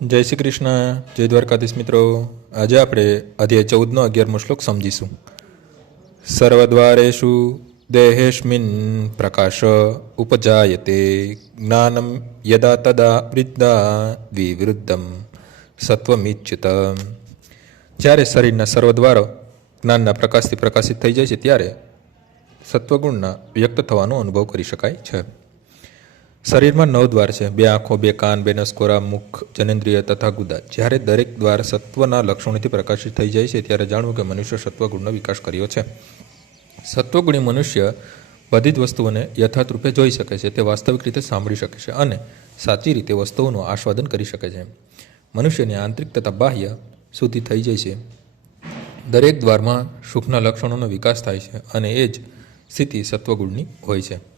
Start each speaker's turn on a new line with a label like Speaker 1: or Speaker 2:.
Speaker 1: જય શ્રી કૃષ્ણ, જય દ્વારકાધીશ મિત્રો. આજે આપણે અધ્યાય ચૌદનો અગિયારમો શ્લોક સમજીશું. સર્વદ્વારેશુ દેહેશ્મિન પ્રકાશ ઉપજાયતે જ્ઞાનમ યદા તદા વૃદ્ધા દ્વિવૃદ્ધમ સત્વમિચ્યુત જ્યારે શરીરના સર્વદ્વારો જ્ઞાનના પ્રકાશથી પ્રકાશિત થઈ જાય છે, ત્યારે સત્વગુણના વ્યક્ત થવાનો અનુભવ કરી શકાય છે. શરીરમાં નવ દ્વાર છે. બે આંખો, બે કાન, બે નસકોરા, મુખ, જનેન્દ્રિય તથા ગુદા. જ્યારે દરેક દ્વાર સત્વના લક્ષણોથી પ્રકાશિત થઈ જાય છે, ત્યારે જાણવું કે મનુષ્ય સત્વગુણનો વિકાસ કર્યો છે. સત્વગુણી મનુષ્ય બધી જ વસ્તુઓને યથાર્થ રૂપે જોઈ શકે છે, તે વાસ્તવિક રીતે સાંભળી શકે છે અને સાચી રીતે વસ્તુઓનું આસ્વાદન કરી શકે છે. મનુષ્યની આંતરિક તથા બાહ્ય શુદ્ધિ થઈ જાય છે. દરેક દ્વારમાં સુખના લક્ષણોનો વિકાસ થાય છે અને એ જ સ્થિતિ સત્વગુણની હોય છે.